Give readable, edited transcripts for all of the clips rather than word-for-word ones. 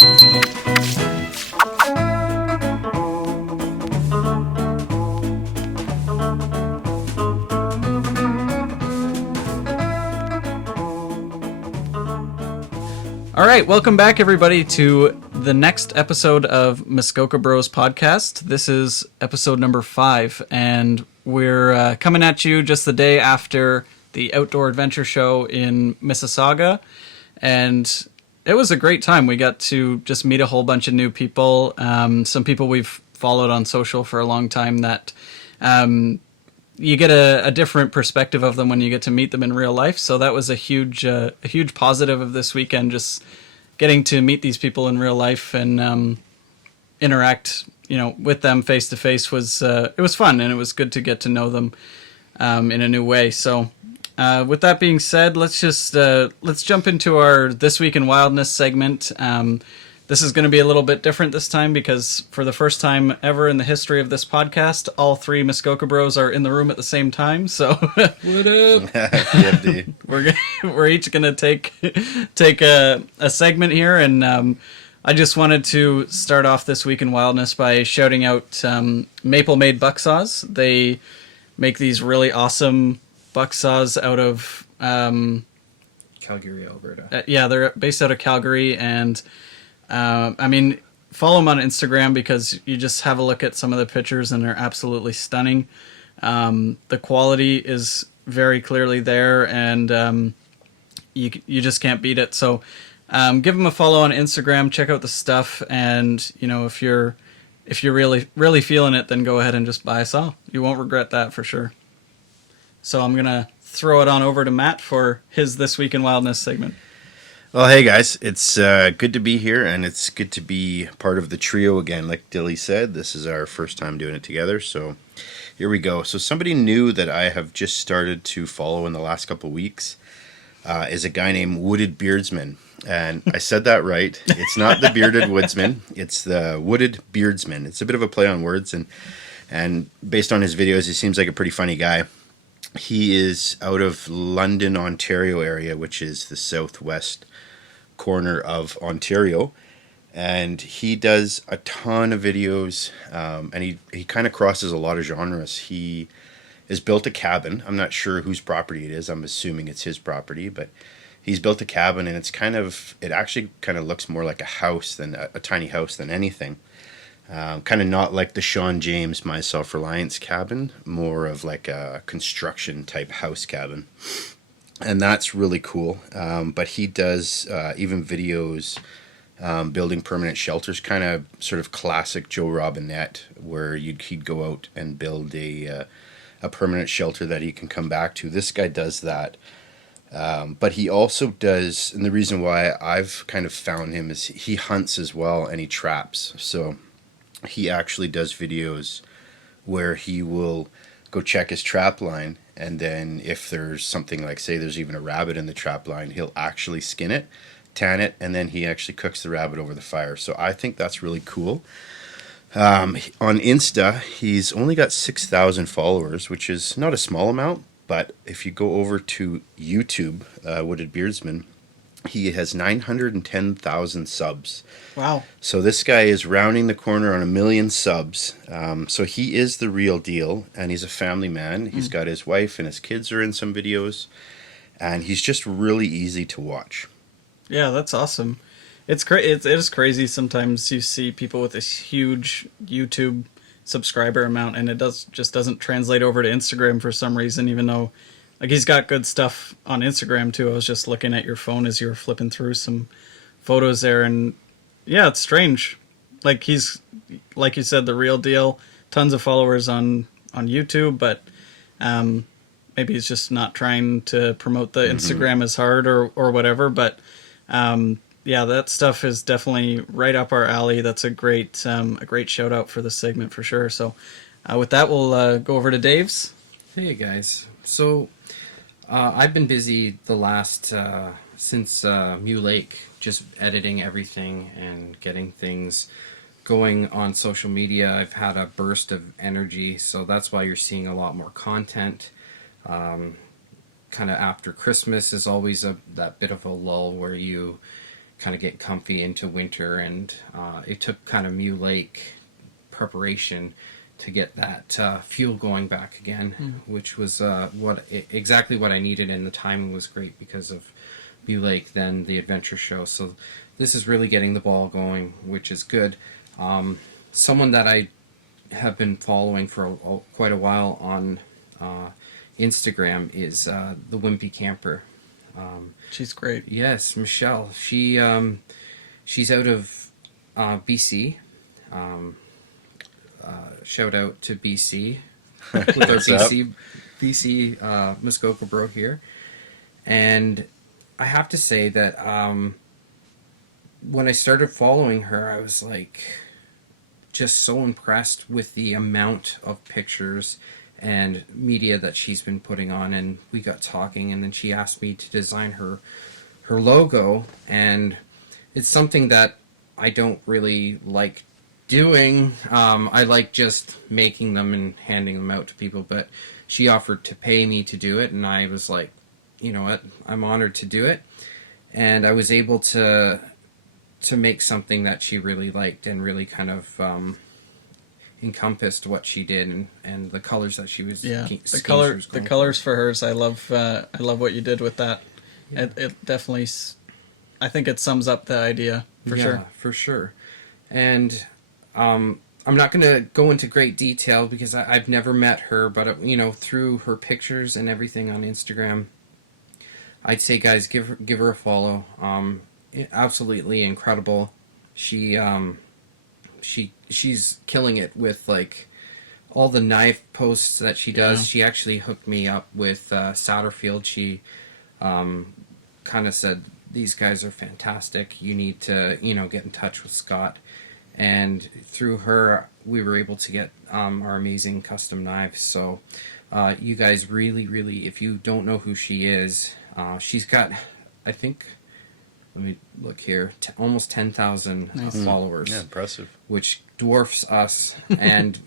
All right, welcome back, everybody, to the next episode of Muskoka Bros podcast. This is episode number 5, and we're coming at you just the day after the Outdoor Adventure Show in Mississauga, and it was a great time. We got to just meet a whole bunch of new people, some people we've followed on social for a long time that you get a different perspective of them when you get to meet them in real life. So that was a huge positive of this weekend, just getting to meet these people in real life and interact, with them face to face was it was fun, and it was good to get to know them in a new way. So with that being said, let's jump into our This Week in Wildness segment. This is going to be a little bit different this time because for the first time ever in the history of this podcast, all 3 Muskoka Bros are in the room at the same time. So what up? Yeah, dude. we're each going to take a segment here, and I just wanted to start off This Week in Wildness by shouting out Maple Made Bucksaws. They make these really awesome bucksaws out of Calgary, Alberta. They're based out of Calgary, and follow them on Instagram because you just have a look at some of the pictures and they're absolutely stunning. The quality is very clearly there, and you just can't beat it. So give them a follow on Instagram, check out the stuff, and if you're really feeling it, then go ahead and just buy a saw. You won't regret that for sure. So I'm gonna throw it on over to Matt for his This Week in Wildness segment. Well, hey guys, it's good to be here, and it's good to be part of the trio again. Like Dilly said, this is our first time doing it together, so here we go. So somebody new that I have just started to follow in the last couple of weeks is a guy named Wooded Beardsman, and I said that right. It's not the Bearded Woodsman, it's the Wooded Beardsman. It's a bit of a play on words, and based on his videos, he seems like a pretty funny guy. He is out of London, Ontario area, which is the southwest corner of Ontario, and he does a ton of videos, and he kind of crosses a lot of genres. He has built a cabin. I'm not sure whose property it is. I'm assuming it's his property, but he's built a cabin, and it actually kind of looks more like a house than a tiny house than anything. Kind of not like the Sean James My Self-Reliance cabin, more of like a construction type house cabin. And that's really cool. But he does even videos building permanent shelters, kind of sort of classic Joe Robinette, where he'd go out and build a permanent shelter that he can come back to. This guy does that. But he also does, and the reason why I've kind of found him is he hunts as well, and he traps. So he actually does videos where he will go check his trap line, and then if there's something like, say there's even a rabbit in the trap line, he'll actually skin it, tan it, and then he actually cooks the rabbit over the fire. So I think that's really cool. On Insta, he's only got 6,000 followers, which is not a small amount, but if you go over to YouTube, Wooded Beardsman, he has 910,000 subs. Wow. So this guy is rounding the corner on 1 million subs. So he is the real deal, and he's a family man. He's got his wife and his kids are in some videos, and he's just really easy to watch. Yeah, that's awesome. It is crazy sometimes you see people with this huge YouTube subscriber amount, and it doesn't translate over to Instagram for some reason, even though like he's got good stuff on Instagram too. I was just looking at your phone as you were flipping through some photos there, and yeah, it's strange. Like he's, like you said, the real deal. Tons of followers on YouTube, but maybe he's just not trying to promote the Instagram as hard or whatever. But yeah, that stuff is definitely right up our alley. That's a great shout out for this segment for sure. So with that, we'll go over to Dave's. Hey guys. So I've been busy the last since Mew Lake, just editing everything and getting things going on social media. I've had a burst of energy, so that's why you're seeing a lot more content. Kind of after Christmas is always that bit of a lull where you kind of get comfy into winter, and it took kind of Mule Lake preparation to get that fuel going back again, which was exactly what I needed, and the timing was great because of Mule Lake, then the adventure show. So this is really getting the ball going, which is good. Someone that I have been following for quite a while on Instagram is the Wimpy Camper. She's great. Yes, Michelle. She's out of BC. Shout out to BC with our BC Muskoka bro here. And I have to say that when I started following her, I was like just so impressed with the amount of pictures and media that she's been putting on. And we got talking, and then she asked me to design her logo, and it's something that I don't really like doing. I like just making them and handing them out to people, but she offered to pay me to do it, and I was like, you know what, I'm honored to do it. And I was able to make something that she really liked and really kind of encompassed what she did, and the colors that she was the colors for hers. I love what you did with that. It definitely, I think it sums up the idea for sure. And I'm not going to go into great detail because I've never met her, but through her pictures and everything on Instagram, I'd say, guys, give her a follow. Absolutely incredible. She's killing it with like all the knife posts that she does. She actually hooked me up with Satterfield. She kind of said, these guys are fantastic. You need to get in touch with Scott. And through her, we were able to get our amazing custom knives. So you guys really, really, if you don't know who she is, she's got, I think, let me look here, almost 10,000 followers. Yeah, impressive. Which dwarfs us, and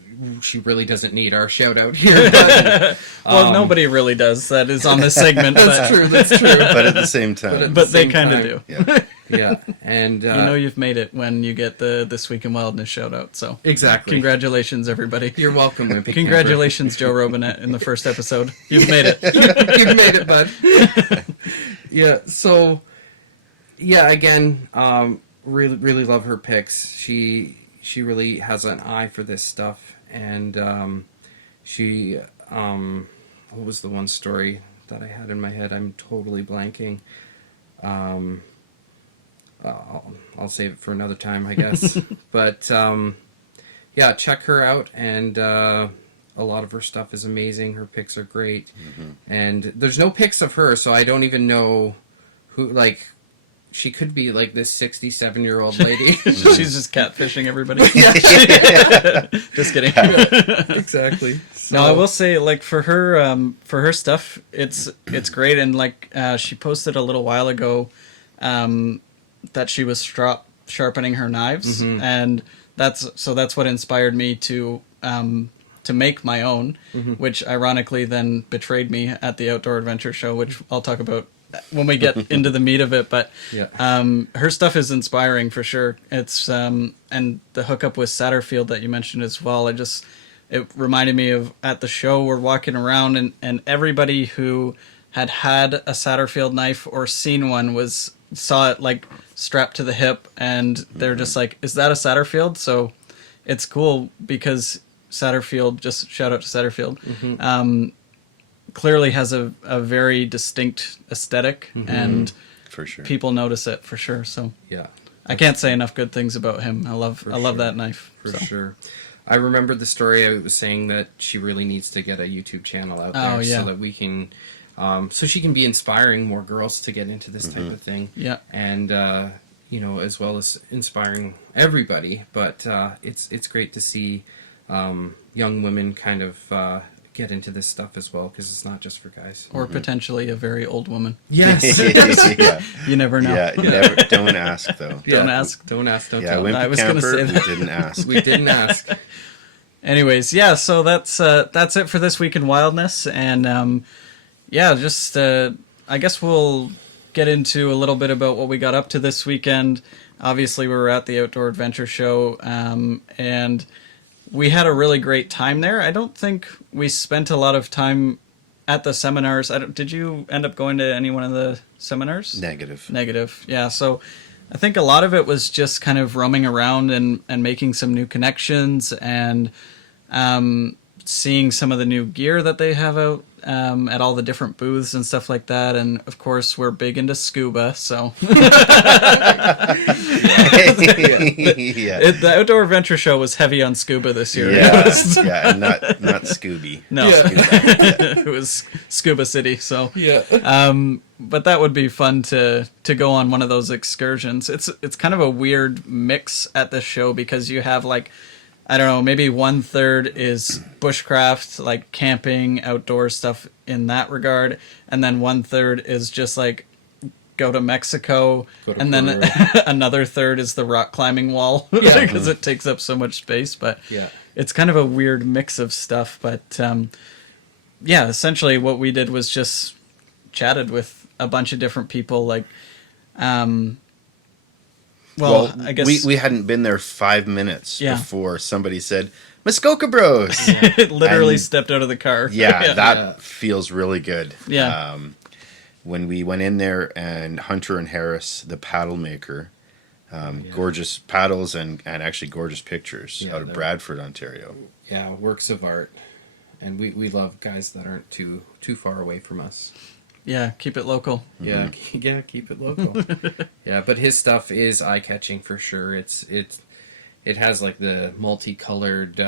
she really doesn't need our shout out here. But, well, nobody really does. That is on this segment. That's true. But at the same time. But they kind of do. Yeah. Yeah, and you've made it when you get the This Week in Wildness shout out. So exactly. Congratulations, everybody. You're welcome, Wimpy. Congratulations, Joe Robinette, in the first episode. You've made it. You've made it, bud. Yeah. So, yeah. Again, really, really love her pics. She really has an eye for this stuff, and what was the one story that I had in my head? I'm totally blanking. I'll save it for another time, I guess. But yeah, check her out, and a lot of her stuff is amazing. Her pics are great, and there's no pics of her, so I don't even know who. Like, she could be like this 67-year-old lady. She's just catfishing everybody. Just kidding. Exactly. So, no, I will say, like, for her stuff, it's great, and like she posted a little while ago that she was sharpening her knives, and that's what inspired me to make my own, which ironically then betrayed me at the Outdoor Adventure Show, which I'll talk about when we get into the meat of it. But her stuff is inspiring for sure. It's and the hookup with Satterfield that you mentioned as well. It reminded me of at the show we're walking around, and everybody who had a Satterfield knife or seen one saw it like strapped to the hip, and they're just like, is that a Satterfield? So it's cool because Satterfield, just shout out to Satterfield, clearly has a very distinct aesthetic, and for sure people notice it for sure. So yeah, I can't say enough good things about him. I love that knife. For sure. I remember the story. I was saying that she really needs to get a YouTube channel out there so that we can so she can be inspiring more girls to get into this type of thing. Yeah. And, as well as inspiring everybody. But it's great to see young women kind of get into this stuff as well, because it's not just for guys. Or potentially a very old woman. Yes. Yeah. You never know. Yeah, you never. Don't ask, though. Don't ask. Don't ask. Don't yeah, tell. Wimpy I was going to say that. We didn't ask. We didn't ask. Anyways, yeah, so that's it for this week in Wildness, and just I guess we'll get into a little bit about what we got up to this weekend. Obviously, we were at the Outdoor Adventure Show, and we had a really great time there. I don't think we spent a lot of time at the seminars. Did you end up going to any one of the seminars? Negative. Yeah. So I think a lot of it was just kind of roaming around and making some new connections and seeing some of the new gear that they have out at all the different booths and stuff like that. And of course, we're big into scuba, so the Outdoor Adventure Show was heavy on scuba this year. Yeah, not Scooby. No, it was Scuba City. So but that would be fun to go on one of those excursions. It's kind of a weird mix at this show because you have like, I don't know, maybe 1/3 is bushcraft, like camping, outdoor stuff in that regard, and then 1/3 is just like go to Mexico, and then another third is the rock climbing wall because it takes up so much space. But it's kind of a weird mix of stuff. But essentially what we did was just chatted with a bunch of different people, like well, I guess we hadn't been there 5 minutes before somebody said, Muskoka Bros. It literally stepped out of the car. That feels really good. Yeah. When we went in there and Hunter and Harris, the paddle maker, gorgeous paddles and actually gorgeous pictures out of Bradford, Ontario. Yeah, works of art. And we love guys that aren't too far away from us. Yeah, keep it local. Yeah, keep it local. Yeah, but his stuff is eye-catching for sure. It has like the multicolored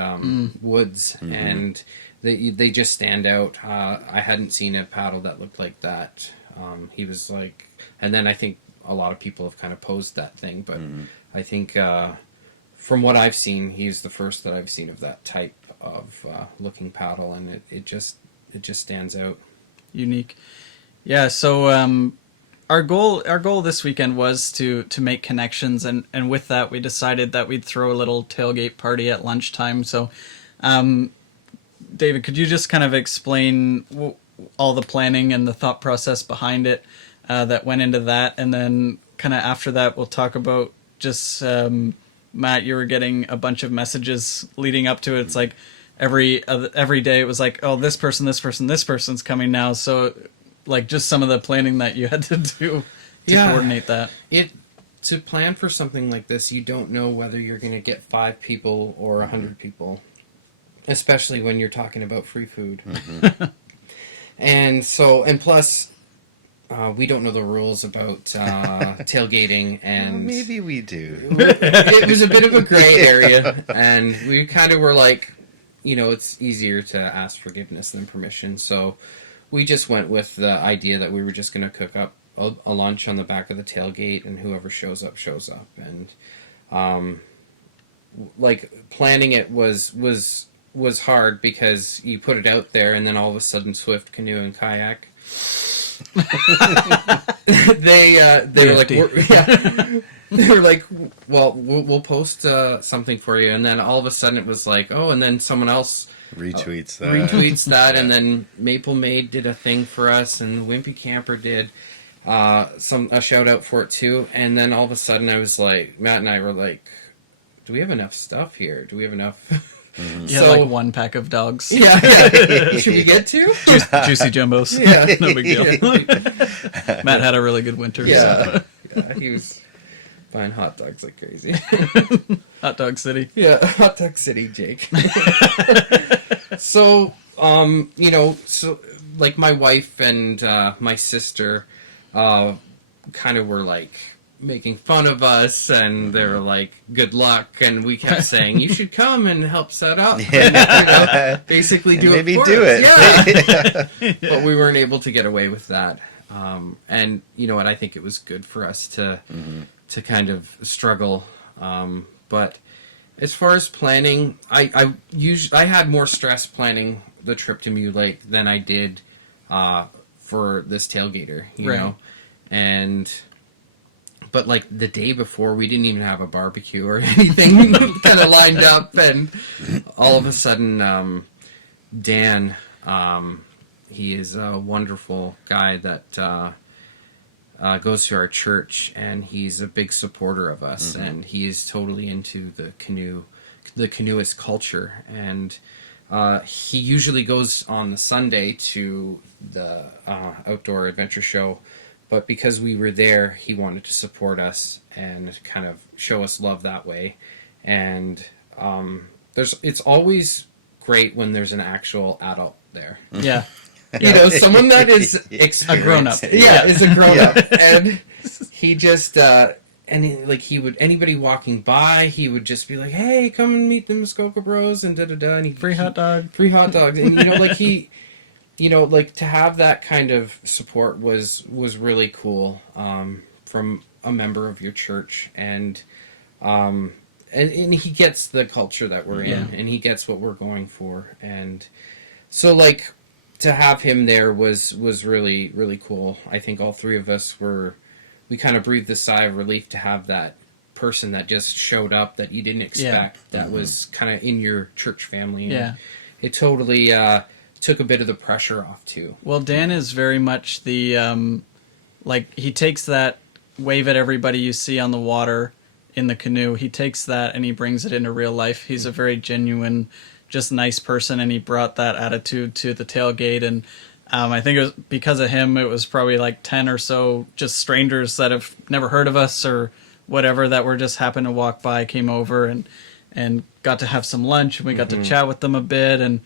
woods, and they just stand out. I hadn't seen a paddle that looked like that. He was like, and then I think a lot of people have kind of posed that thing, but I think from what I've seen, he's the first that I've seen of that type of looking paddle, and it just stands out. Unique. Yeah, so our goal this weekend was to make connections, and with that we decided that we'd throw a little tailgate party at lunchtime. So David, could you just kind of explain all the planning and the thought process behind it that went into that, and then kind of after that we'll talk about just Matt, you were getting a bunch of messages leading up to it. It's like every day it was like, oh, this person's coming now. So like just some of the planning that you had to do to coordinate that. To plan for something like this, you don't know whether you're going to get 5 people or 100 people, especially when you're talking about free food. And plus, we don't know the rules about tailgating, and well, maybe we do. It was a bit of a gray area, and we kind of were like, it's easier to ask forgiveness than permission, so we just went with the idea that we were just going to cook up a lunch on the back of the tailgate, and whoever shows up. And like planning it was hard because you put it out there, and then all of a sudden, Swift Canoe and Kayak, they were like, they were like, well, we'll post something for you, and then all of a sudden it was like, oh, and then someone else retweets that, and then Maple Maid did a thing for us, and Wimpy Camper did a shout out for it too, and then all of a sudden I was like, Matt and I were like, do we have enough stuff here? Do we have enough? Yeah, so, like 1 pack of dogs. Yeah. Should we get 2? Juicy Jumbos. Yeah. No big deal. Matt had a really good winter. Yeah. Yeah, he was buying hot dogs like crazy. Hot Dog City. Yeah, Hot Dog City, Jake. So, so like my wife and my sister kind of were like making fun of us, and they were like, good luck, and we kept saying, you should come and help set up. And, basically do maybe it for do us. it. Yeah. But we weren't able to get away with that. And you know what, I think it was good for us to kind of struggle. But as far as planning, I had more stress planning the trip to Mule Lake than I did for this tailgater, you know? But like the day before, we didn't even have a barbecue or anything kind of lined up, and all of a sudden, Dan, he is a wonderful guy that goes to our church, and he's a big supporter of us, and he is totally into the canoeist culture, and he usually goes on the Sunday to the outdoor adventure show, but because we were there, he wanted to support us and kind of show us love that way. And it's always great when there's an actual adult there. Yeah. Someone that is A grown-up. Yeah, is a grown-up. And he just, he would, anybody walking by, he would just be like, hey, come and meet the Muskoka Bros, and da-da-da. And Free hot dog. Free hot dogs. And, to have that kind of support was really cool from a member of your church. And he gets the culture that we're in, and he gets what we're going for. And so, to have him there was really, really cool. I think all three of us we kind of breathed a sigh of relief to have that person that just showed up that you didn't expect, that was kind of in your church family. And it totally took a bit of the pressure off, too. Well, Dan is very much the, he takes that wave at everybody you see on the water in the canoe. He takes that and he brings it into real life. He's a very genuine, just nice person, and he brought that attitude to the tailgate. And I think it was because of him, it was probably 10 or so just strangers that have never heard of us or whatever that were just happened to walk by, came over and got to have some lunch, and we got to chat with them a bit. And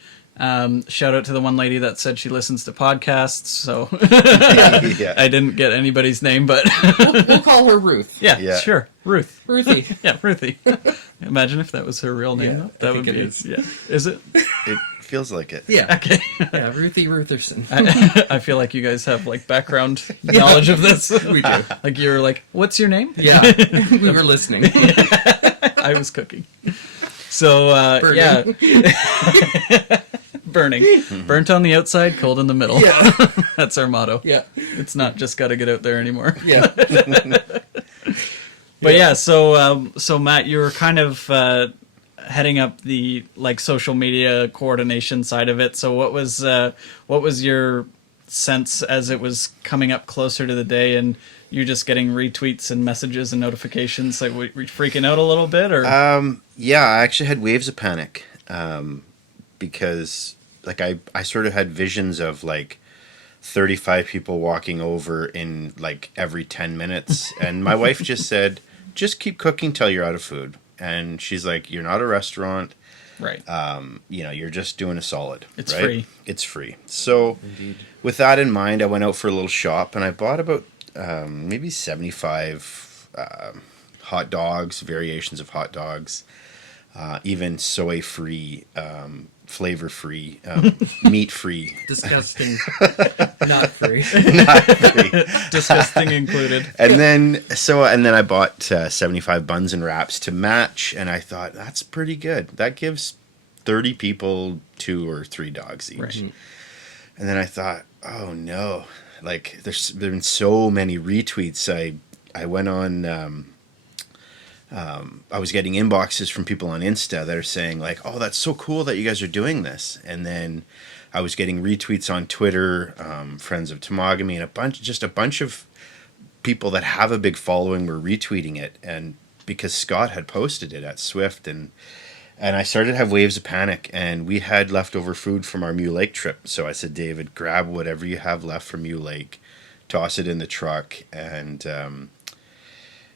shout out to the one lady that said she listens to podcasts. So I didn't get anybody's name, but we'll call her Ruth. Yeah, sure. Ruth. Ruthie. Yeah, Ruthie. Imagine if that was her real name, though. That would be. Is. Yeah. Is it? It feels like it. Yeah. Okay. Yeah, Ruthie Rutherson. I feel like you guys have background knowledge of this. We do. You're like, what's your name? Yeah. We were listening. I was cooking. So, Burning. Burning. Burnt on the outside, cold in the middle. Yeah. That's our motto. Yeah. It's not just got to get out there anymore. Yeah. But so Matt, you were kind of heading up the social media coordination side of it. So what was your sense as it was coming up closer to the day, and you just getting retweets and messages and notifications? Were you freaking out a little bit, or? Yeah, I actually had waves of panic because I sort of had visions of 35 people walking over in every 10 minutes, and my wife just said, just keep cooking till you're out of food. And she's like, you're not a restaurant, right? You're just doing a solid. It's right? free. It's free. So with that in mind, I went out for a little shop, and I bought about maybe 75 hot dogs, variations of hot dogs, even soy-free, flavor-free, meat-free. Disgusting. Not free. Not free. Disgusting included. And then I bought 75 buns and wraps to match, and I thought, that's pretty good. That gives 30 people 2 or 3 dogs each. Right. And then I thought, oh no, there's been so many retweets. I went on. I was getting inboxes from people on Insta that are saying oh, that's so cool that you guys are doing this. And then I was getting retweets on Twitter, friends of Temagami, and a bunch of people that have a big following were retweeting it. And because Scott had posted it at Swift, and I started to have waves of panic, and we had leftover food from our Mule Lake trip. So I said, David, grab whatever you have left from Mule Lake, toss it in the truck, and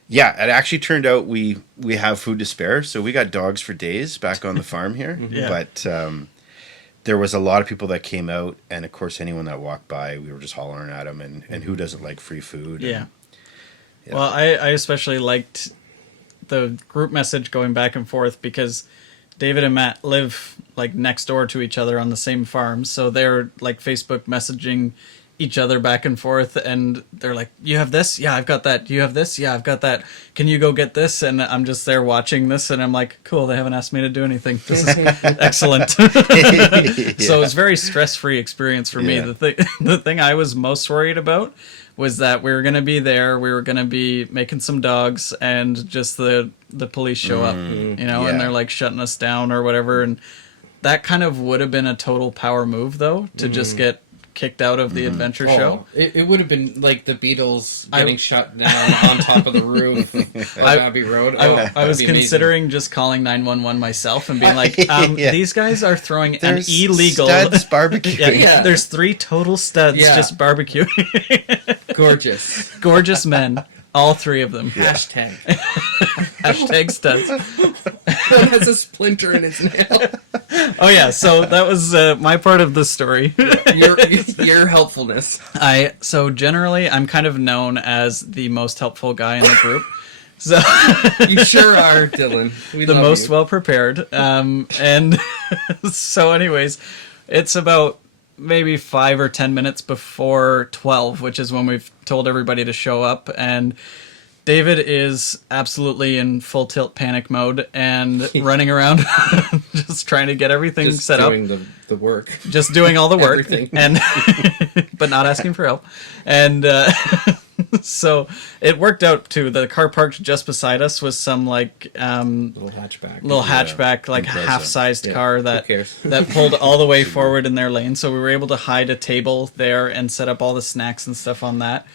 yeah, it actually turned out we have food to spare, so we got dogs for days back on the farm here. Yeah. But there was a lot of people that came out, and of course, anyone that walked by, we were just hollering at them, and who doesn't like free food? Yeah. Yeah. Well, I especially liked the group message going back and forth because David and Matt live next door to each other on the same farm, so they're Facebook messaging each other back and forth, and they're like, you have this? Yeah, I've got that. Do you have this? Yeah, I've got that. Can you go get this? And I'm just there watching this, and I'm like, cool, they haven't asked me to do anything. This is excellent. Yeah. So it's a very stress-free experience for me. Yeah. The thing I was most worried about was that we were going to be there, we were going to be making some dogs, and just the police show up, and they're shutting us down or whatever. And that kind of would have been a total power move, though, to just get kicked out of the adventure show. It would have been like the Beatles getting shut down on top of the roof of Abbey Road. I was considering just calling 911 myself and being like, these guys are throwing There's an illegal studs barbecuing. yeah, there's 3 total studs just barbecuing. Gorgeous men, all 3 of them. Hashtag. Hashtag studs. One has a splinter in its nail. Oh yeah, so that was my part of the story. Your helpfulness. So generally, I'm kind of known as the most helpful guy in the group. So You sure are, Dylan. We the love most you. well prepared. And so, anyways, it's about maybe 5 or 10 minutes before 12, which is when we've told everybody to show up, and David is absolutely in full tilt panic mode and running around just trying to get everything set up. Just doing the work. Just doing all the work. Everything. And but not asking for help. And so it worked out too. The car parked just beside us was some like Little hatchback. like Impreza. half-sized car that Who cares? that pulled all the way forward in their lane. So we were able to hide a table there and set up all the snacks and stuff on that.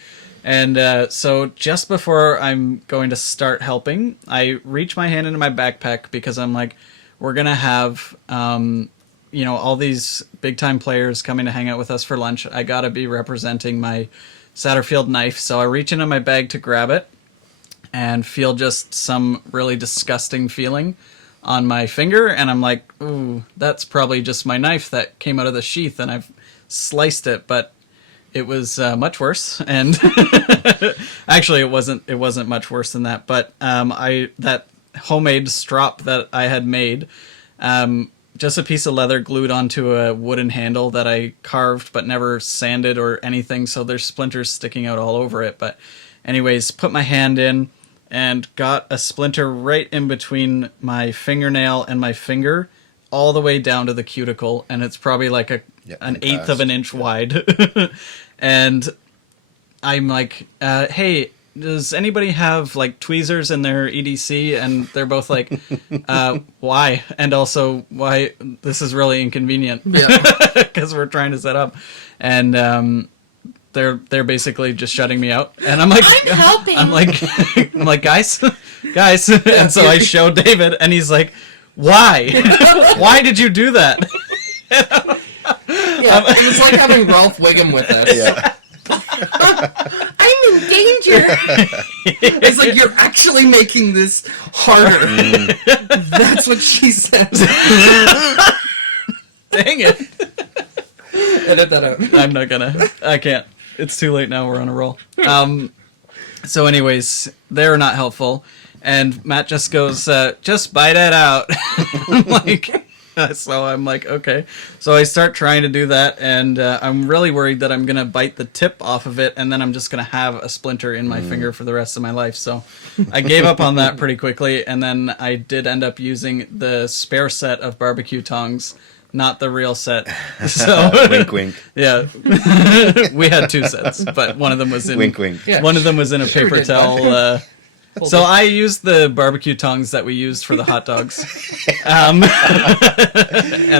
And so just before I'm going to start helping, I reach my hand into my backpack because I'm like, we're going to have, all these big-time players coming to hang out with us for lunch. I got to be representing my Satterfield knife. So I reach into my bag to grab it and feel just some really disgusting feeling on my finger. And I'm like, ooh, that's probably just my knife that came out of the sheath and I've sliced it. But it was much worse, and actually, it wasn't much worse than that. But that homemade strop that I had made, just a piece of leather glued onto a wooden handle that I carved but never sanded or anything. So there's splinters sticking out all over it. But anyways, put my hand in and got a splinter right in between my fingernail and my finger, all the way down to the cuticle, and it's probably like an eighth of an inch wide. And I'm like, hey, does anybody have like tweezers in their EDC? And they're both like, why? And also, why? This is really inconvenient because we're trying to set up. And they're basically just shutting me out. And I'm like, I'm helping. I'm like, guys. And so I show David, and he's like, why? Why did you do that? It was like having Ralph Wiggum with us. Yeah. I'm in danger. It's like, you're actually making this harder. That's what she says. Dang it. Edit that out. I can't. It's too late now. We're on a roll. So anyways, they're not helpful. And Matt just goes, just bite it out. So I'm like, okay. So I start trying to do that, and I'm really worried that I'm going to bite the tip off of it, and then I'm just going to have a splinter in my finger for the rest of my life. So I gave up on that pretty quickly, and then I did end up using the spare set of barbecue tongs, not the real set. So Wink, wink. yeah, we had 2 sets, but one of them was in Wink, wink. Yeah, one of them was in a paper did. towel. So I used the barbecue tongs that we used for the hot dogs, and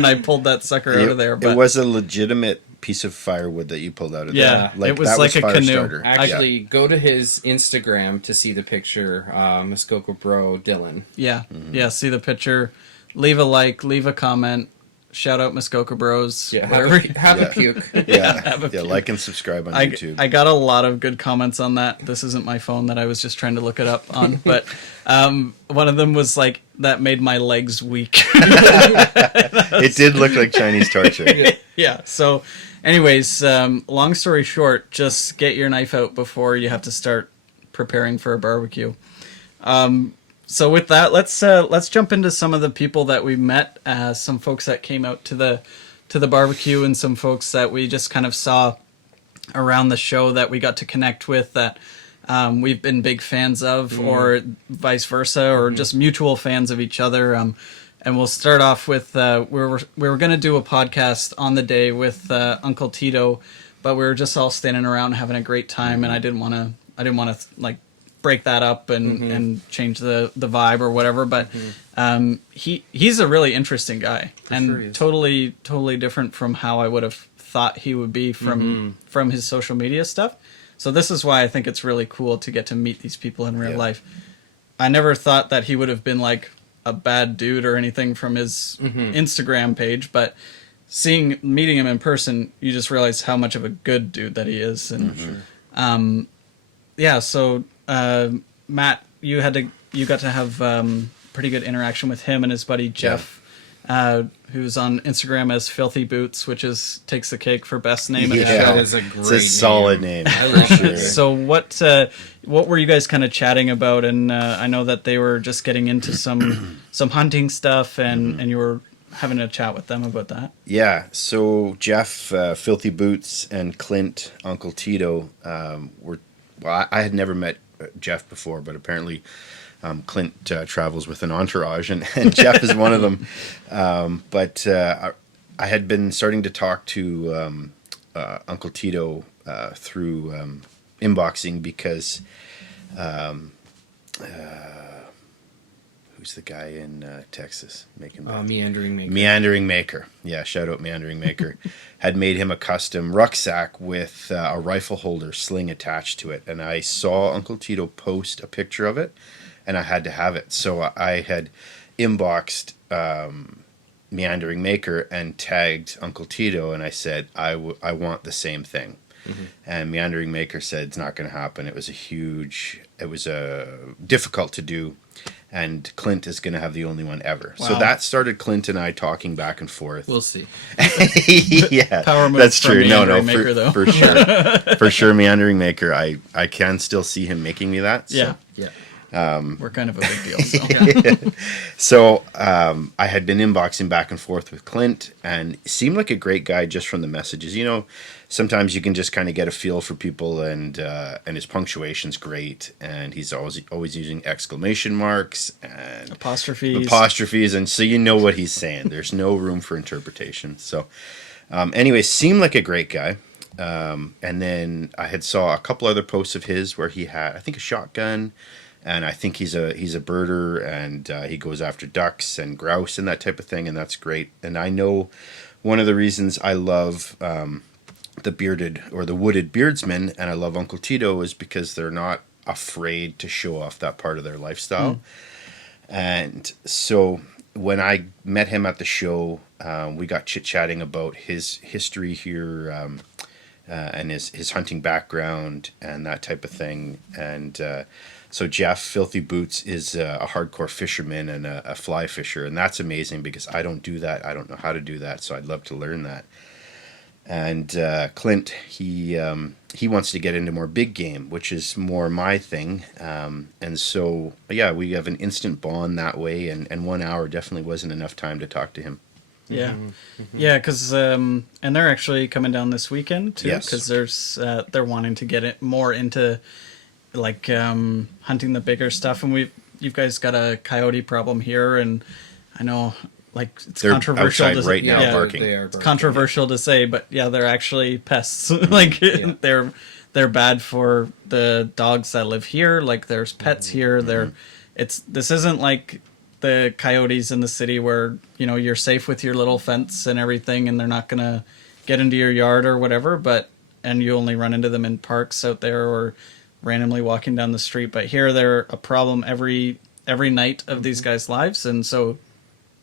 I pulled that sucker out of there. But It was a legitimate piece of firewood that you pulled out of Yeah, there. it was that like a fire canoe. starter. Actually, go to his Instagram to see the picture, Muskoka Bro Dylan. yeah, see the picture, leave a like, leave a comment, shout out Muskoka Bros. Yeah, whatever. have a puke. have a Yeah, few. like and subscribe on I YouTube. got a lot of good comments on that. This isn't my phone that I was just trying to look it up on, but one of them was like, that made my legs weak. It did look like Chinese torture. Yeah, so anyways, long story short, just get your knife out before you have to start preparing for a barbecue. So with that, let's jump into some of the people that we met, some folks that came out to the barbecue, and some folks that we just kind of saw around the show that we got to connect with, that we've been big fans of, or vice versa, or just mutual fans of each other. And we'll start off with we were going to do a podcast on the day with Uncle Tito, but we were just all standing around having a great time, and I didn't want to like break that up and change the vibe or whatever. But he's a really interesting guy, and sure he is. totally different from how I would have thought he would be from his social media stuff. So this is why I think it's really cool to get to meet these people in real life. I never thought that he would have been like a bad dude or anything from his Instagram page, but meeting him in person, you just realize how much of a good dude that he is. And so Matt, you got to have pretty good interaction with him and his buddy Jeff, who's on Instagram as Filthy Boots, which takes the cake for best name of the show. That is a great It's a solid name. I love it. So what were you guys kind of chatting about? And I know that they were just getting into some hunting stuff, and you were having a chat with them about that. Yeah, so Jeff, Filthy Boots, and Clint, Uncle Tito, I had never met Jeff before, but apparently Clint travels with an entourage, and Jeff is one of them. But I had been starting to talk to Uncle Tito through inboxing because who's the guy in Texas making Meandering Maker. Meandering Maker. Yeah, shout out Meandering Maker. Had made him a custom rucksack with a rifle holder sling attached to it. And I saw Uncle Tito post a picture of it, and I had to have it. So I had inboxed Meandering Maker and tagged Uncle Tito, and I said, I want the same thing. And Meandering Maker said it's not going to happen. It was difficult to do, and Clint is going to have the only one ever. Wow. So that started Clint and I talking back and forth. We'll see. Yeah, Power move that's from true. Meandering Maker, though. For sure. For sure, Meandering Maker. I can still see him making me that. So. Yeah. We're kind of a big deal. So I had been inboxing back and forth with Clint, and seemed like a great guy just from the messages. You know, sometimes you can just kind of get a feel for people, and his punctuation's great, and he's always using exclamation marks and apostrophes, and so you know what he's saying. There's no room for interpretation. So anyway, seemed like a great guy. And then I had saw a couple other posts of his where he had, I think, a shotgun. And I think he's a birder, and he goes after ducks and grouse and that type of thing, and that's great. And I know one of the reasons I love the bearded or the Wooded Beardsman, and I love Uncle Tito, is because they're not afraid to show off that part of their lifestyle. And so when I met him at the show, we got chit-chatting about his history here, and his hunting background and that type of thing. And so Jeff, Filthy Boots, is a hardcore fisherman and a fly fisher, and that's amazing because I don't do that. I don't know how to do that, so I'd love to learn that. And Clint, he wants to get into more big game, which is more my thing. And so, yeah, we have an instant bond that way, and 1 hour definitely wasn't enough time to talk to him. Yeah, yeah, because and they're actually coming down this weekend too, because they're wanting to get it more into like hunting the bigger stuff, and you guys got a coyote problem here, and I know like they're controversial outside right now barking. It's controversial to say, but yeah, they're actually pests. Like they're bad for the dogs that live here. Like there's pets here. This isn't like the coyotes in the city where, you know, you're safe with your little fence and everything, and they're not gonna get into your yard or whatever, and you only run into them in parks out there or randomly walking down the street. But here they're a problem every night of these guys' lives, and so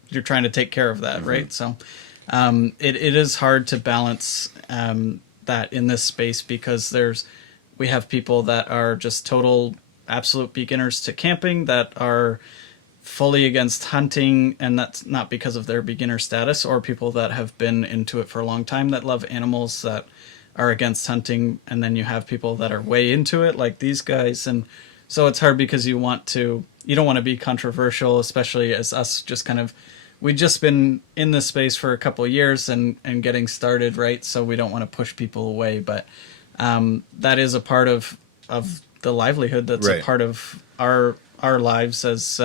you're trying to take care of that, right? So it is hard to balance that in this space, because we have people that are just total absolute beginners to camping that are fully against hunting, and that's not because of their beginner status, or people that have been into it for a long time that love animals that are against hunting, and then you have people that are way into it like these guys. And so it's hard because you don't want to be controversial, especially as us just kind of, we've just been in this space for a couple of years and getting started, right? So we don't want to push people away, but that is a part of the livelihood. That's right. A part of our lives as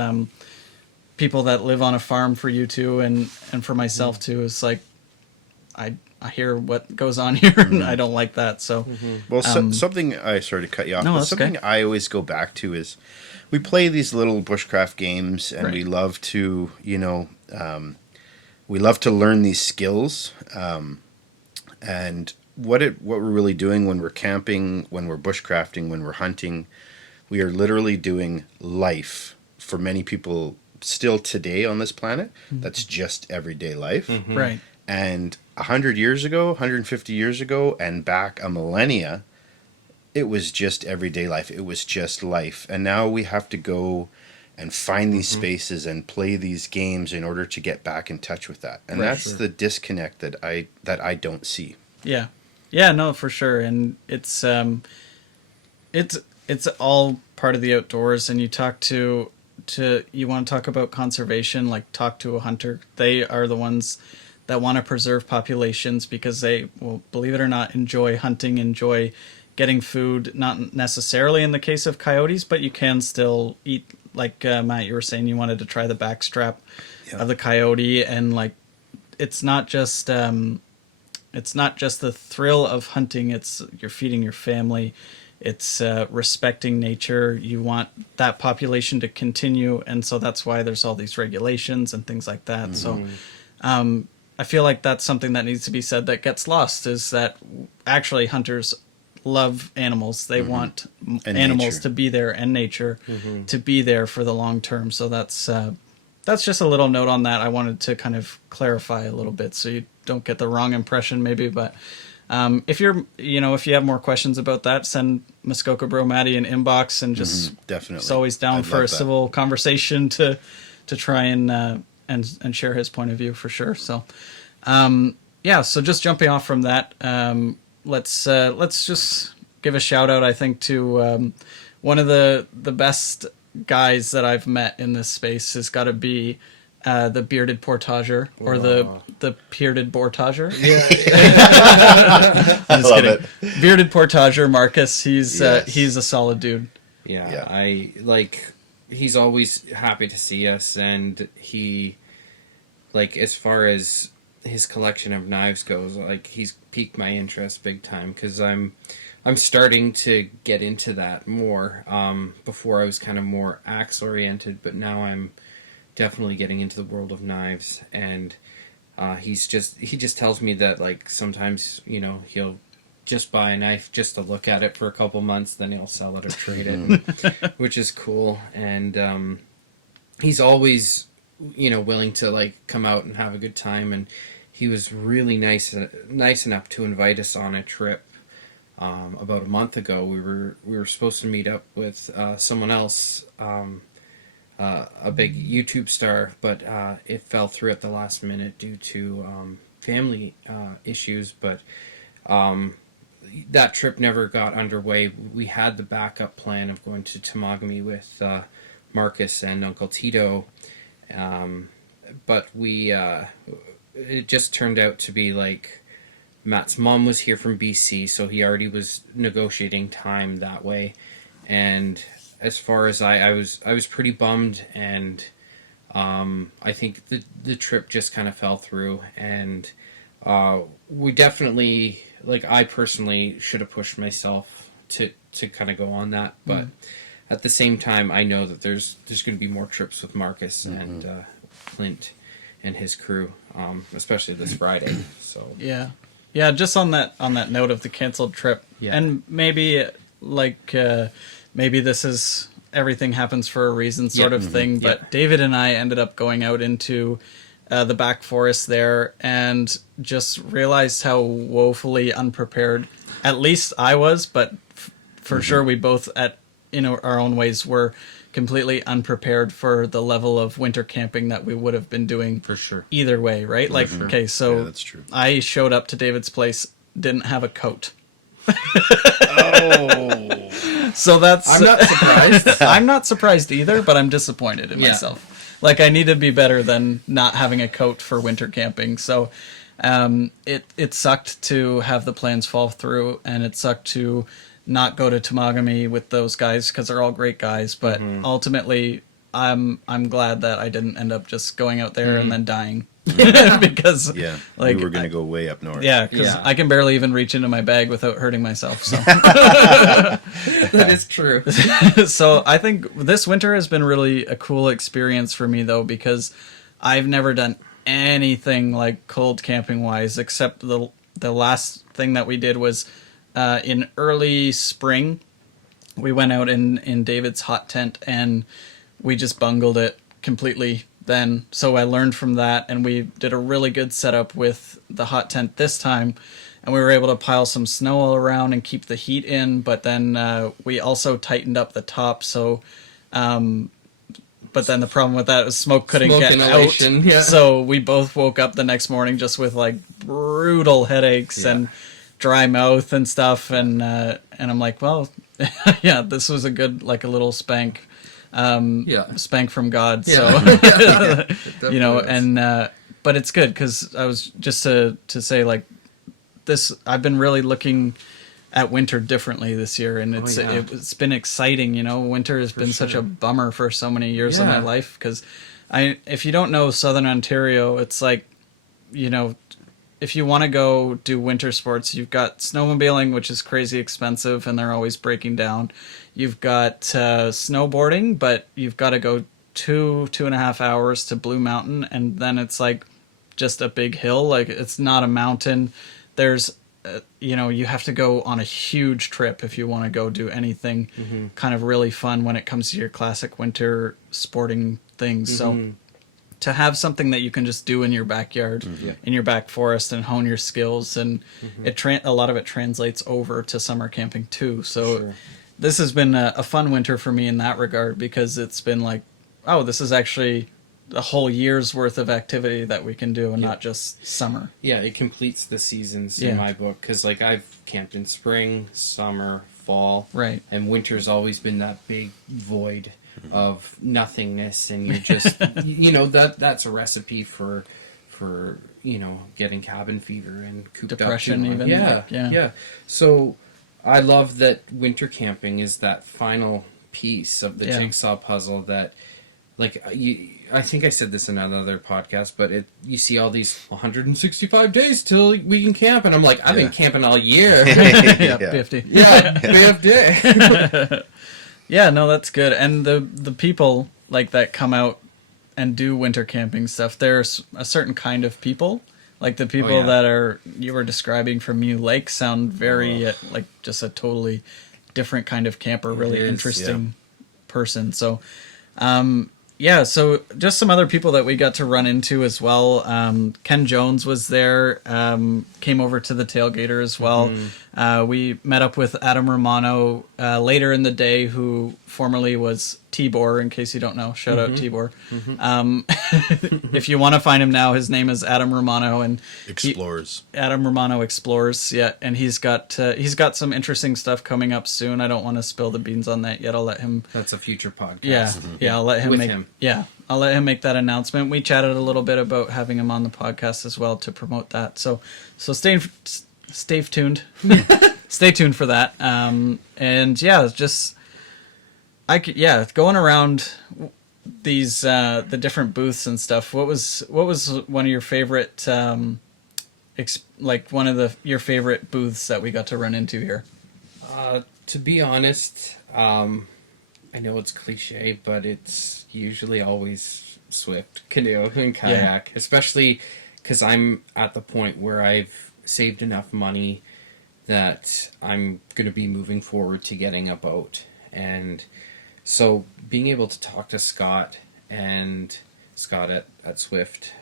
people that live on a farm, for you too, and for myself too. Is like I hear what goes on here, and I don't like that. So, well, something I sorry to cut you off. No, but that's something okay. I always go back to is we play these little bushcraft games, and Right. we love to, we love to learn these skills. And what we're really doing when we're camping, when we're bushcrafting, when we're hunting, we are literally doing life for many people still today on this planet. That's just everyday life. Right. And 100 years ago, 150 years ago, and back a millennia, it was just everyday life. It was just life. And now we have to go and find these spaces and play these games in order to get back in touch with that. And that's the disconnect that I don't see. Yeah. Yeah, no, for sure. And it's all part of the outdoors. And you talk to you want to talk about conservation, like talk to a hunter. They are the ones that want to preserve populations because they, well, believe it or not, enjoy hunting, enjoy getting food, not necessarily in the case of coyotes, but you can still eat, like Matt, you were saying you wanted to try the backstrap of the coyote, and like it's not just the thrill of hunting, it's you're feeding your family, it's respecting nature. You want that population to continue, and so that's why there's all these regulations and things like that. So I feel like that's something that needs to be said that gets lost, is that actually hunters love animals. They want animals to be there, and nature to be there for the long term. So that's just a little note on that. I wanted to kind of clarify a little bit so you don't get the wrong impression maybe. But if you have more questions about that, send Muskoka Bro Maddie an inbox, and just definitely. He's always down for a civil conversation to try and share his point of view for sure. So so just jumping off from that, let's just give a shout out, I think, to one of the best guys that I've met in this space has got to be the bearded portager, or the bearded portager. I love it. Bearded portager, Marcus. He's a solid dude. Yeah, I like. He's always happy to see us, and he, like, as far as his collection of knives goes, like, he's piqued my interest big time, because I'm starting to get into that more. Before I was kind of more axe oriented, but now I'm definitely getting into the world of knives. And he just tells me that, like, sometimes, he'll just buy a knife just to look at it for a couple months, then he'll sell it or trade it, which is cool. And he's always willing to, like, come out and have a good time. And he was really nice enough to invite us on a trip. About a month ago, we were supposed to meet up with someone else, a big YouTube star, but it fell through at the last minute due to family issues. But that trip never got underway. We had the backup plan of going to Temagami with Marcus and Uncle Tito, but it just turned out to be like Matt's mom was here from BC, so he already was negotiating time that way. And as far as I was pretty bummed, and I think the trip just kind of fell through. And we definitely, like, I personally should have pushed myself to kind of go on that, but at the same time, I know that there's going to be more trips with Marcus and Clint and his crew, especially this Friday. So yeah. Just on that note of the canceled trip, and maybe maybe this is everything happens for a reason sort of thing. But David and I ended up going out into the back forest there, and just realized how woefully unprepared, at least I was, but for sure we both in our own ways were completely unprepared for the level of winter camping that we would have been doing for sure either way, right? Like, okay, so that's true. I showed up to David's place, didn't have a coat. So that's... I'm not surprised. I'm not surprised either, but I'm disappointed in myself. Like, I need to be better than not having a coat for winter camping. So it sucked to have the plans fall through, and it sucked to not go to Temagami with those guys, because they're all great guys. But ultimately, I'm glad that I didn't end up just going out there and then dying. Because we were going to go way up north. Because I can barely even reach into my bag without hurting myself. So that is true. So I think this winter has been really a cool experience for me, though, because I've never done anything like cold camping wise, except the the last thing that we did was in early spring. We went out in David's hot tent and we just bungled it completely then. So I learned from that, and we did a really good setup with the hot tent this time. And we were able to pile some snow all around and keep the heat in. But then we also tightened up the top. So, but then the problem with that was smoke couldn't Smoke get inhalation, out. yeah. So we both woke up the next morning just with like brutal headaches and dry mouth and stuff. And I'm like, well, yeah, this was a good, like a little spank. Spank from God. So, you know, and, but it's good because I was just to say like this, I've been really looking at winter differently this year, and it's been exciting. You know, winter has been such a bummer for so many years of my life because if you don't know Southern Ontario, it's like, you know, if you want to go do winter sports, you've got snowmobiling, which is crazy expensive, and they're always breaking down. You've got snowboarding, but you've got to go 2.5 hours to Blue Mountain, and then it's like just a big hill. Like, it's not a mountain. There's, you know, you have to go on a huge trip if you want to go do anything kind of really fun when it comes to your classic winter sporting things. So to have something that you can just do in your backyard, in your back forest, and hone your skills, and a lot of it translates over to summer camping too. So this has been a fun winter for me in that regard, because it's been like, oh, this is actually a whole year's worth of activity that we can do, and not just summer. Yeah, it completes the seasons in my book, because like I've camped in spring, summer, fall, right, and winter's always been that big void of nothingness, and you're just you know, that's a recipe for you know, getting cabin fever and cooped depression up even. yeah. So I love that winter camping is that final piece of the jigsaw puzzle that, like, I think I said this in another podcast, but you see all these 165 days till we can camp, and I'm like, I've been camping all year. 50. BFD. Yeah, no, that's good. And the people like that come out and do winter camping stuff, there's a certain kind of people. Like the people that you were describing from Mule Lake sound very like just a totally different kind of camper, really interesting person. So, so just some other people that we got to run into as well. Ken Jones was there, came over to the tailgater as well. We met up with Adam Romano later in the day, who formerly was Tibor, in case you don't know. Shout out Tibor. If you want to find him now, his name is Adam Romano, and Adam Romano Explores. Yeah, and he's got some interesting stuff coming up soon. I don't want to spill the beans on that yet. I'll let him. That's a future podcast. Yeah, I'll let him With make. him. Yeah, I'll let him make that announcement. We chatted a little bit about having him on the podcast as well to promote that. So stay tuned. Stay tuned for that. And yeah, just going around these the different booths and stuff. What was one of your favorite your favorite booths that we got to run into here? To be honest, I know it's cliche, but it's usually always Swift, canoe, and kayak, especially because I'm at the point where I've saved enough money that I'm going to be moving forward to getting a boat. And so being able to talk to Scott at Swift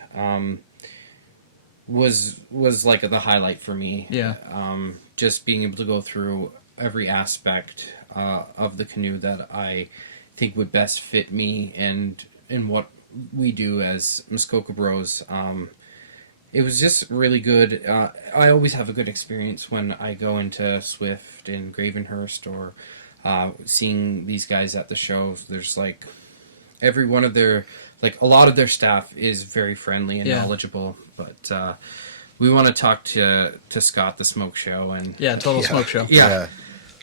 was like the highlight for me. Yeah. Just being able to go through every aspect of the canoe that I think would best fit me and what we do as Muskoka Bros. It was just really good. I always have a good experience when I go into Swift in Gravenhurst or seeing these guys at the show. There's like every one of their, like a lot of their staff is very friendly and knowledgeable, but we want to talk to Scott the Smoke Show and Total Smoke Show.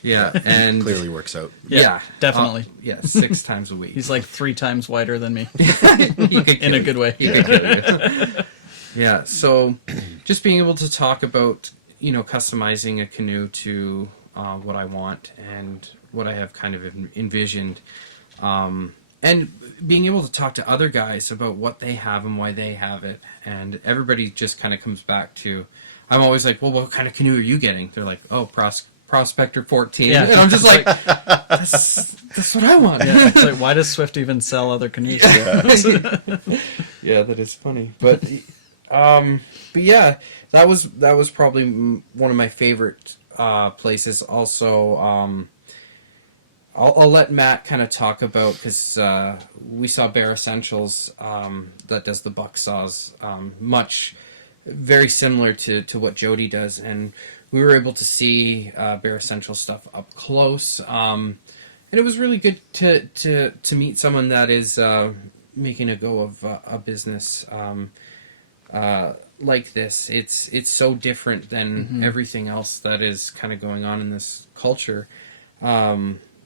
Yeah, and clearly works out. Yeah, definitely. 6 times a week. He's like 3 times wider than me. He could In a good way. He could kill you. Yeah, so just being able to talk about, customizing a canoe to what I want and what I have kind of envisioned, and being able to talk to other guys about what they have and why they have it, and everybody just kind of comes back to, I'm always like, well, what kind of canoe are you getting? They're like, oh, Prospector 14. Yeah. And I'm just like, that's what I want. Yeah, it's like, why does Swift even sell other canoes? Yeah, that is funny. But yeah, that was probably one of my favorite places. Also, I'll let Matt kind of talk about, because we saw Bear Essentials that does the Bucksaws, very similar to what Jody does, and we were able to see Bear Essentials stuff up close, and it was really good to meet someone that is making a go of a business like this. It's so different than everything else that is kind of going on in this culture.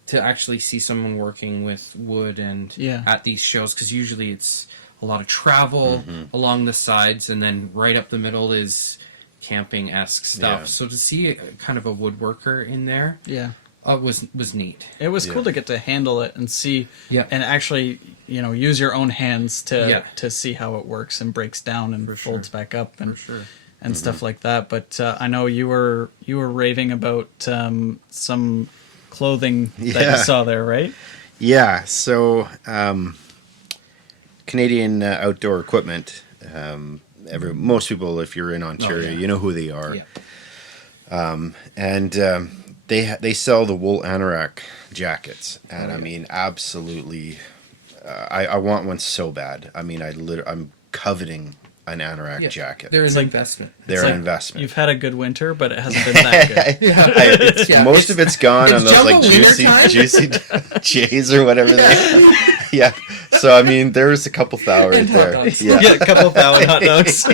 To actually see someone working with wood and at these shows, because usually it's a lot of travel along the sides, and then right up the middle is camping-esque stuff. Yeah. So to see kind of a woodworker in there was neat. It was cool to get to handle it and see, and actually, use your own hands to see how it works and breaks down and folds back up and and stuff like that. But I know you were raving about some clothing that you saw there, right? Yeah, so Canadian Outdoor Equipment. Most people, if you're in Ontario, you know who they are. Yeah. They sell the wool anorak jackets, and I mean, absolutely, I want one so bad. I mean, I'm coveting an anorak jacket. They're an investment. They're an investment. You've had a good winter, but it hasn't been that good. Most of it's gone on those like juicy J's or whatever. Yeah. So I mean, there was a couple thou right there. Yeah, a couple thou hot dogs.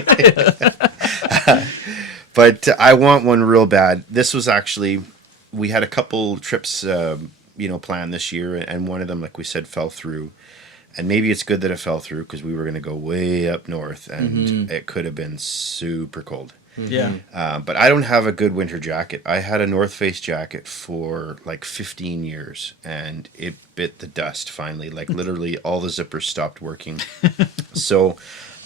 But I want one real bad. This was actually, we had a couple trips, planned this year, and one of them, like we said, fell through. And maybe it's good that it fell through, because we were going to go way up north, and it could have been super cold. Yeah. But I don't have a good winter jacket. I had a North Face jacket for like 15 years, and it bit the dust finally. Like literally all the zippers stopped working. So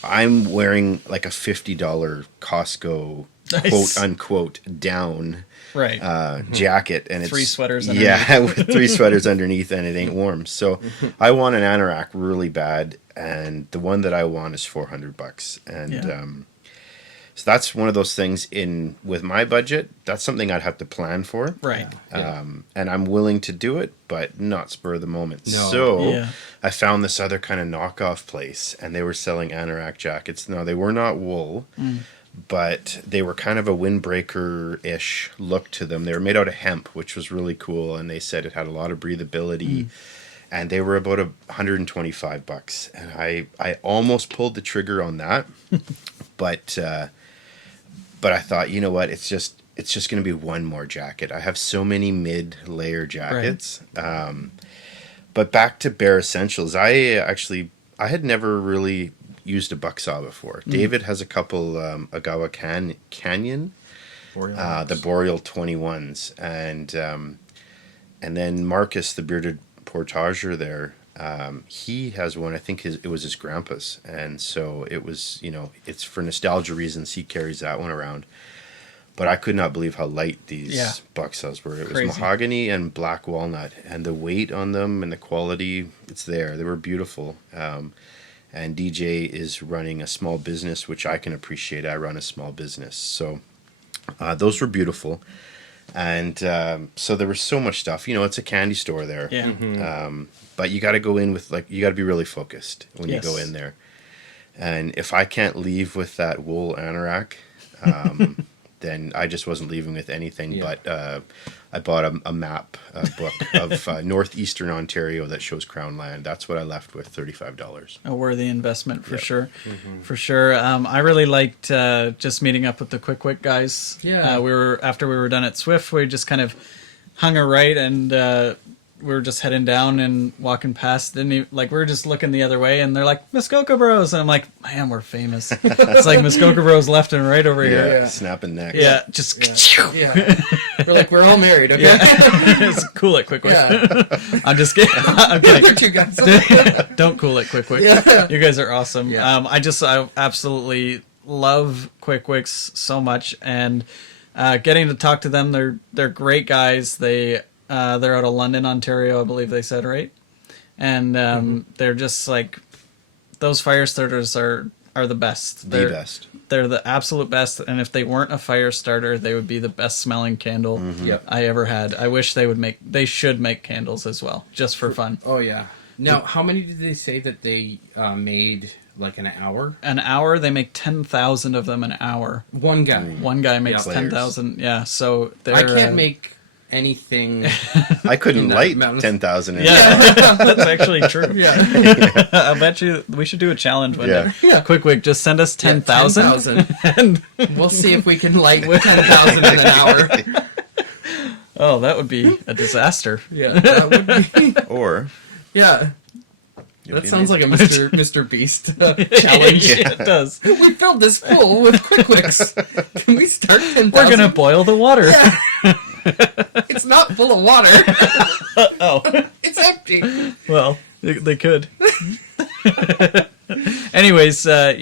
I'm wearing like a $50 Costco, quote unquote, down jacket, and it's 3 sweaters underneath. Yeah, with 3 sweaters underneath, and it ain't warm. So I want an anorak really bad, and the one that I want is $400, and so that's one of those things with my budget. That's something I'd have to plan for, right? And I'm willing to do it, but not spur of the moment. No. So I found this other kind of knockoff place, and they were selling anorak jackets. Now they were not wool. But they were kind of a windbreaker-ish look to them. They were made out of hemp, which was really cool, and they said it had a lot of breathability. And they were about $125, and I almost pulled the trigger on that, but I thought, you know what, it's just going to be one more jacket. I have so many mid-layer jackets. But back to Bear Essentials, I had never really used a bucksaw before. David has a couple Agawa Canyon, the Boreal 21s, and then Marcus, the bearded portager there, he has one. I think it was his grandpa's, and so it was, it's for nostalgia reasons he carries that one around. But I could not believe how light these bucksaws were. It was mahogany and black walnut, and the weight on them and the quality, it's there. They were beautiful. And DJ is running a small business, which I can appreciate. I run a small business. So those were beautiful. And so there was so much stuff. It's a candy store there. Yeah. But you got to go in with, you got to be really focused when you go in there. And if I can't leave with that wool anorak, then I just wasn't leaving with anything. But I bought a map book of northeastern Ontario that shows Crown Land. That's what I left with, $35. A worthy investment for sure. For sure. I really liked just meeting up with the Quick Wick guys. Yeah. After we were done at Swift, we just kind of hung a right, and we were just heading down and walking past. We were just looking the other way, and they're like, Muskoka Bros. And I'm like, man, we're famous. It's like Muskoka Bros left and right over here. Yeah, snapping necks. Yeah, just... We're like, we're all married, okay? It's cool it, Quick Wick. I'm just kidding. I'm kidding. They're two guys. Don't cool it, Quick Wick. You guys are awesome. I absolutely love Quick Wicks so much, and getting to talk to them, they're great guys. They're out of London, Ontario, I believe they said, right? And they're just like, those fire starters are the best. The best. They're the absolute best, and if they weren't a fire starter, they would be the best smelling candle I ever had. I wish they should make candles as well, just for fun. Oh yeah. Now, how many did they say that they made, like, an hour? An hour, they make 10,000 of them an hour. One guy. One guy makes Yeah. 10,000. Yeah, so they're... I can't make anything. I couldn't In that light mountains. 10,000. Yeah, that's actually true. Yeah. I bet you we should do a challenge one day. Yeah. Quick, just send us 10,000. 10,000. We'll see if we can light 10,000 in an hour. Oh, that would be a disaster. Yeah, that would be. Or Yeah. you'll That be sounds like amazed. a Mr. Beast challenge. Yeah, it does. We filled this pool with Quick Wicks. Can we start 10,000? We're going to boil the water. It's not full of water. Oh, It's empty. well, they could. Anyways, I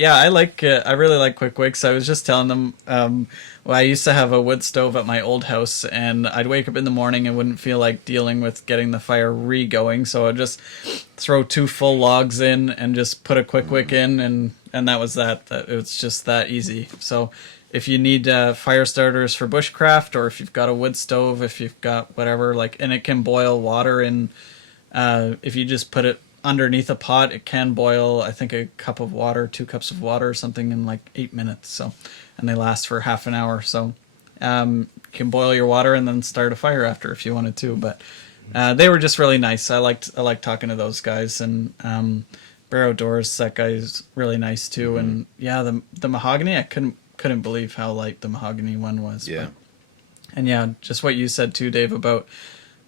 really like Quick Wicks. I was just telling them, I used to have a wood stove at my old house, and I'd wake up in the morning and wouldn't feel like dealing with getting the fire re-going, so I'd just throw 2 full logs in and just put a Quick Wick in, and that was that. It's just that easy. So if you need fire starters for bushcraft, or if you've got a wood stove, if you've got whatever, and it can boil water in, if you just put it underneath a pot, it can boil, I think, a cup of water, 2 cups of water or something in like 8 minutes. So, and they last for half an hour. So you can boil your water and then start a fire after if you wanted to. But they were just really nice. I liked talking to those guys. And Bear Outdoors, that guy's really nice too. Mm-hmm. And yeah, the mahogany, I couldn't believe how light the mahogany one was. Yeah. And yeah, just what you said too, Dave, about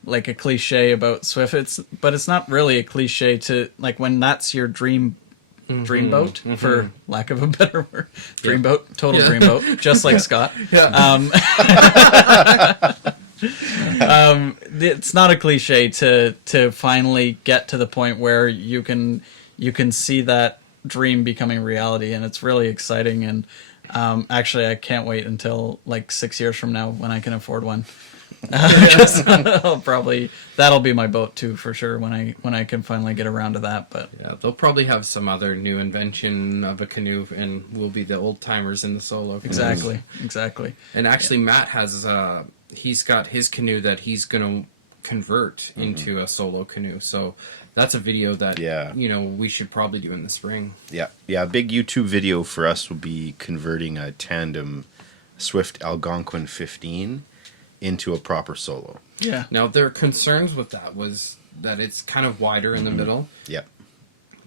like a cliche about Swift. But it's not really a cliche to, like, when that's your dream boat, for lack of a better word. Dream boat, total dream boat, just like Scott. Yeah. It's not a cliche to finally get to the point where you can see that dream becoming reality, and it's really exciting. And actually, I can't wait until like 6 years from now when I can afford one. That'll be my boat too, for sure, when I can finally get around to that. But Yeah, they'll probably have some other new invention of a canoe, and we'll be the old timers in the solo canoes. Exactly. And actually, Matt has he's got his canoe that he's gonna convert into a solo canoe. So that's a video that we should probably do in the spring. Yeah. A big YouTube video for us will be converting a tandem Swift Algonquin 15 into a proper solo. Yeah. Now, their concerns with that was that it's kind of wider in the middle. Yep.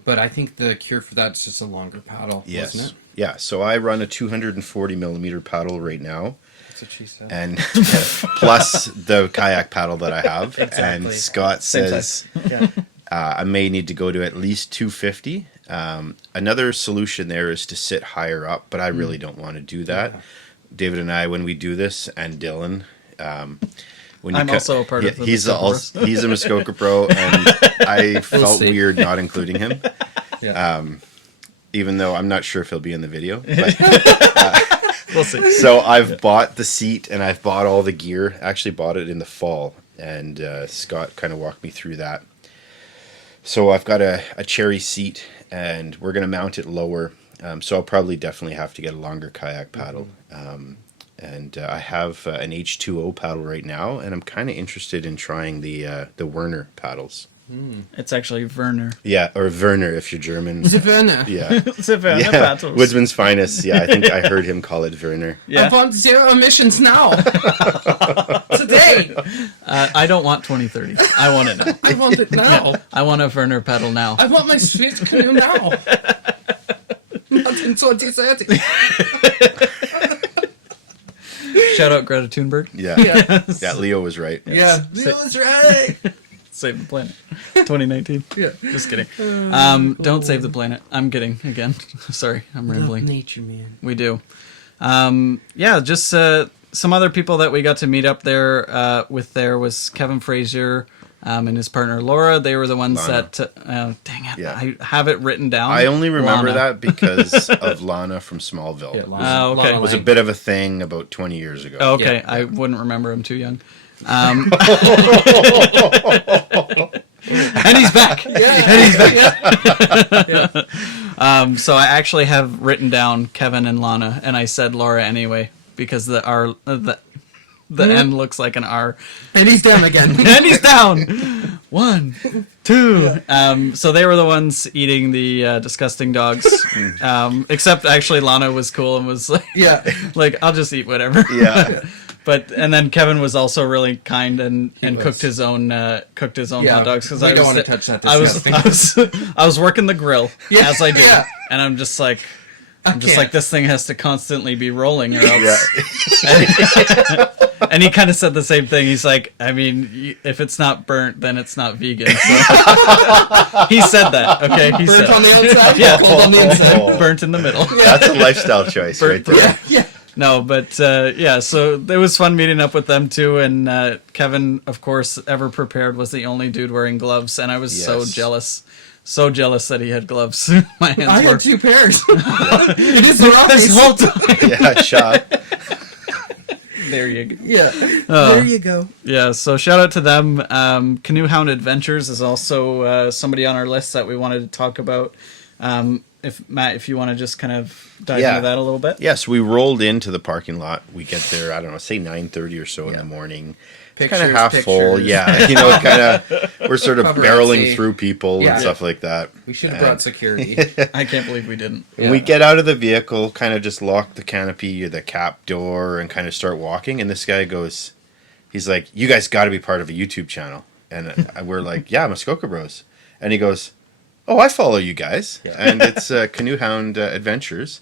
But I think the cure for that's just a longer paddle, Yes. wasn't it? Yeah. So I run a 240 millimeter paddle right now, That's what she said. and plus the kayak paddle that I have. Exactly. And Scott Same says Yeah. I may need to go to at least 250. Another solution there is to sit higher up, but I really don't want to do that. Yeah. David and I, when we do this, and Dylan, when I'm also a part of the he's Muskoka he's a Muskoka pro, and I felt see. weird not including him, Yeah. even though I'm not sure if he'll be in the video. But, We'll see. so I've bought the seat and I've bought all the gear. Actually bought it in the fall, and Scott kind of walked me through that. So I've got a cherry seat, and we're going to mount it lower. So I'll probably definitely have to get a longer kayak paddle. And I have an H2O paddle right now, and I'm kind of interested in trying the Werner paddles. It's actually Werner. Yeah, or Werner if you're German. Savannah. Yeah. It's a Werner Yeah, paddles. Woodsman's finest. Yeah, I think I heard him call it Werner. I Yeah. want zero emissions now. Today. I don't want 2030. I want it now. I want it now. I want a Werner pedal now. I want my Swiss canoe now. Not in 2030. Shout out Greta Thunberg. Yeah. Yeah. Yeah, Leo was right. Yeah. That was right. Save the planet. 2019. Yeah. Just kidding. Don't save the planet. I'm kidding again. Sorry, I'm Love rambling. nature, man. We do. Just some other people that we got to meet up there with. There was Kevin Frazier, and his partner Laura. They were the ones Lana. that, dang it, Yeah. I have it written down. I only remember Lana. that because of Lana from Smallville. Yeah, It Lana- okay. Lana was a Lang. bit of a thing about 20 years ago. Oh, okay, Yeah. I wouldn't remember him too young. And he's back. And he's back. So I actually have written down Kevin and Lana, and I said Laura anyway because the R, the N looks like an R. And he's down again. And he's down. 1, 2. So they were the ones eating the disgusting dogs. Except actually Lana was cool and was like, Yeah. like I'll just eat whatever. Yeah. But and then Kevin was also really kind and was. cooked his own Yeah, hot dogs because we I don't was wanna touch that I was disgusting. I was working the grill as I do, Yeah. and I'm just like can't. like this thing has to constantly be rolling or else. Yeah. And he kind of said the same thing. He's like, I mean, if it's not burnt, then it's not vegan. So. He said that. Okay, he Burnt said on the outside, Yeah. cold on the inside. burnt in the middle. That's a lifestyle choice right there. Yeah, yeah. No, but yeah, so it was fun meeting up with them too. And Kevin, of course, ever prepared, was the only dude wearing gloves, and I was so Yes. jealous that he had gloves. My hands I were had 2 pairs. It is the this whole time. Yeah, shot. There you go. Yeah. There you go. Yeah, so shout out to them. Canoe Hound Adventures is also somebody on our list that we wanted to talk about. If Matt, if you want to just kind of dive Yeah. into that a little bit. Yes, we rolled into the parking lot. We get there, I don't know, say 9:30 or so in the morning. It's kind of Pictures, half full. pictures. Yeah, you know, kind of, we're sort of Paparazzi. barreling through people Yeah. and stuff like that. We should have And- brought security. I can't believe we didn't. And we get out of the vehicle, kind of just lock the canopy or the cap door and kind of start walking. And this guy goes, he's like, you guys got to be part of a YouTube channel. And we're like, yeah, Muskoka Bros. And he goes, oh, I follow you guys. And it's Canoe Hound Adventures,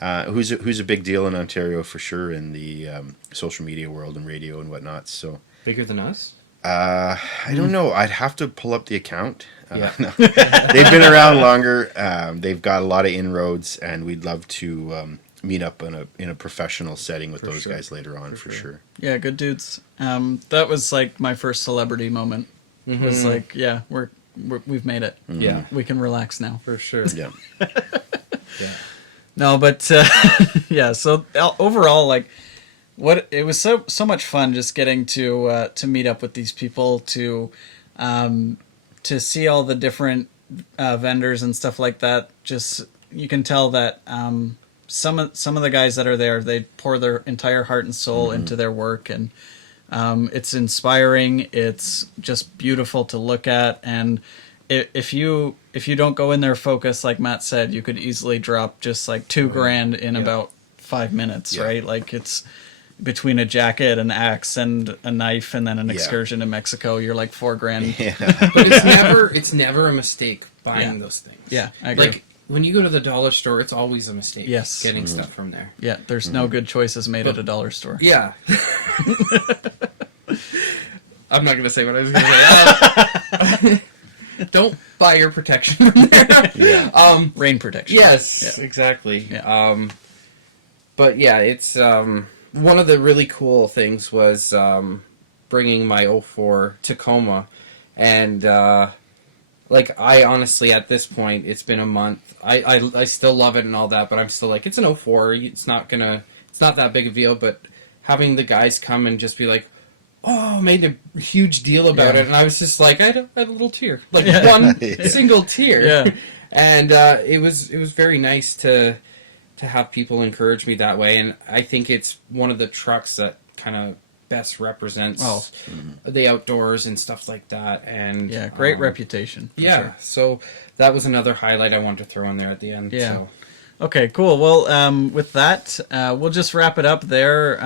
who's a big deal in Ontario for sure in the social media world and radio and whatnot. So Bigger than us? I don't know. I'd have to pull up the account. Yeah. No. They've been around longer. They've got a lot of inroads, and we'd love to meet up in a professional setting with those sure. guys later on for sure. Yeah, good dudes. That was like my first celebrity moment. It was like, yeah, we've made it. Yeah. We can relax now. For sure. Yeah. Yeah. No, but yeah. So overall, like, it was so much fun just getting to meet up with these people, to see all the different vendors and stuff like that. Just you can tell that some of the guys that are there, they pour their entire heart and soul into their work, and it's inspiring. It's just beautiful to look at, and if you don't go in there focused, like Matt said, you could easily drop just like $2,000 in about 5 minutes, Yeah. right? Like it's between a jacket, an axe, and a knife, and then an Yeah. excursion to Mexico. You're like $4,000. But it's never a mistake buying Yeah. those things. Yeah, I agree. Like when you go to the dollar store, it's always a mistake. Yes. Getting stuff from there. Yeah, there's no good choices made at a dollar store. Yeah. I'm not gonna say what I was gonna say. Don't buy your protection from there. Yeah. Rain protection. Yes, Yeah. exactly. Yeah. But yeah, it's one of the really cool things was bringing my 04 Tacoma, and like I honestly at this point it's been a month. I still love it and all that, but I'm still like it's an 04. It's not that big a deal. But having the guys come and just be like, oh, made a huge deal about Yeah. it, and I was just like I had a little tear, like Yeah. one single tear. Yeah. And it was very nice to have people encourage me that way, and I think it's one of the trucks that kind of best represents the outdoors and stuff like that. And Yeah, great reputation. for Yeah, sure. so that was another highlight I wanted to throw in there at the end. Yeah. So. Okay, cool. Well, with that, we'll just wrap it up there.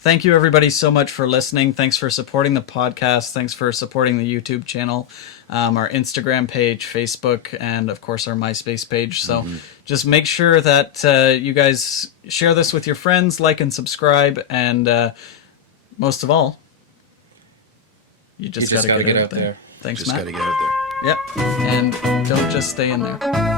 Thank you, everybody, so much for listening. Thanks for supporting the podcast. Thanks for supporting the YouTube channel, our Instagram page, Facebook, and, of course, our MySpace page. So just make sure that you guys share this with your friends, like and subscribe, and most of all, you just got to get out there. Thanks, Just got Matt. to get out there. Yep. And don't just stay in there.